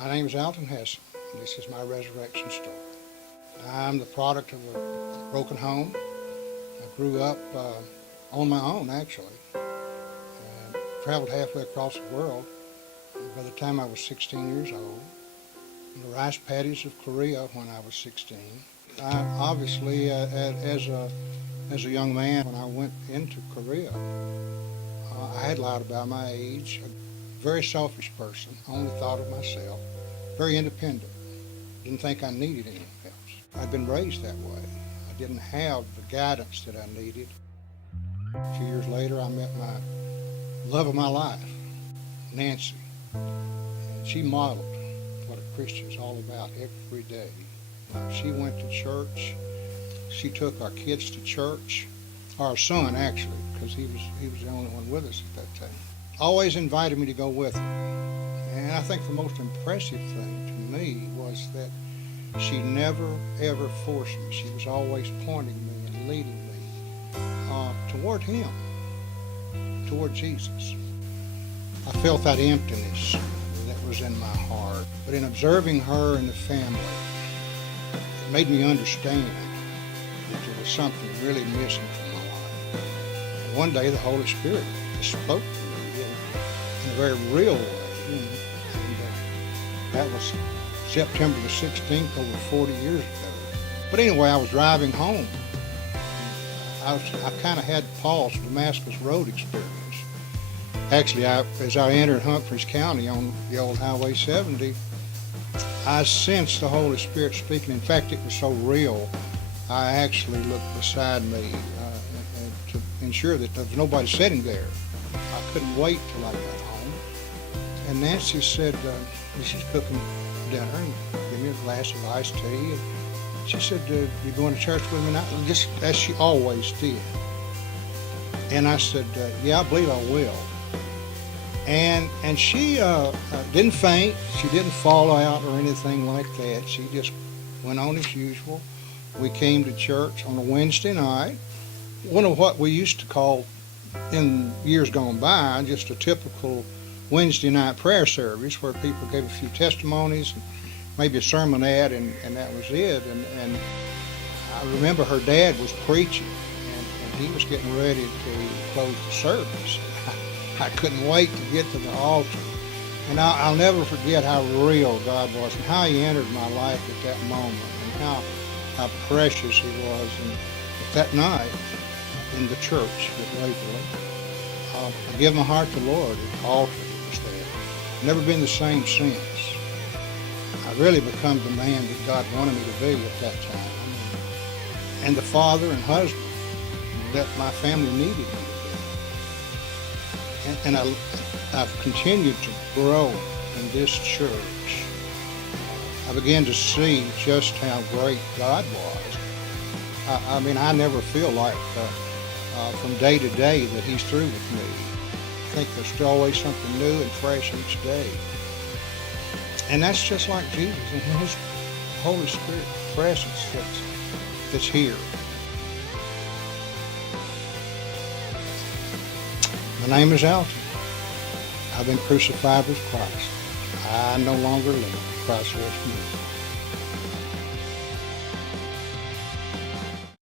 My name is Alton Hesson, and this is my resurrection story. I'm the product of a broken home. I grew up on my own, actually. Traveled halfway across the world by the time I was 16 years old. In the rice paddies of Korea when I was 16. Obviously, as a young man, when I went into Korea, I had lied about my age. A very selfish person, only thought of myself. Very independent. Didn't think I needed anyone else. I'd been raised that way. I didn't have the guidance that I needed. A few years later, I met my love of my life, Nancy. And she modeled what a Christian's all about every day. She went to church. She took our kids to church. Our son, actually, because he was the only one with us at that time. Always invited me to go with her. And I think the most impressive thing to me was that she never, ever forced me. She was always pointing me and leading me toward Him, toward Jesus. I felt that emptiness that was in my heart. But in observing her and the family, it made me understand that there was something really missing from my life. And one day the Holy Spirit just spoke to me in a very real way. And that was September the 16th, over 40 years ago. But anyway, I was driving home. I kind of had Paul's Damascus Road experience. Actually, as I entered Humphreys County on the old Highway 70, I sensed the Holy Spirit speaking. In fact, it was so real, I actually looked beside me to ensure that there was nobody sitting there. I couldn't wait till I got home. And Nancy said, she's cooking dinner and gave me a glass of iced tea. And she said, you going to church with me now? Just as she always did. And I said, yeah, I believe I will. And she didn't faint. She didn't fall out or anything like that. She just went on as usual. We came to church on a Wednesday night. One of what we used to call, in years gone by, just a typical Wednesday night prayer service where people gave a few testimonies, and maybe a sermonette, and that was it. And I remember her dad was preaching, and he was getting ready to close the service. I couldn't wait to get to the altar. And I'll never forget how real God was and how He entered my life at that moment and how precious He was. And that night in the church at Waverly, I gave my heart to the Lord at the altar that was there. Never been the same since. I really become the man that God wanted me to be at that time, and the father and husband that my family needed me to be. And I've continued to grow in this church. I began to see just how great God was. I mean, I never feel like from day to day that He's through with me. I think there's still always something new and fresh each day. And that's just like Jesus and His Holy Spirit presence that's here. My name is Alton. I've been crucified with Christ. I no longer live. Christ lives in me.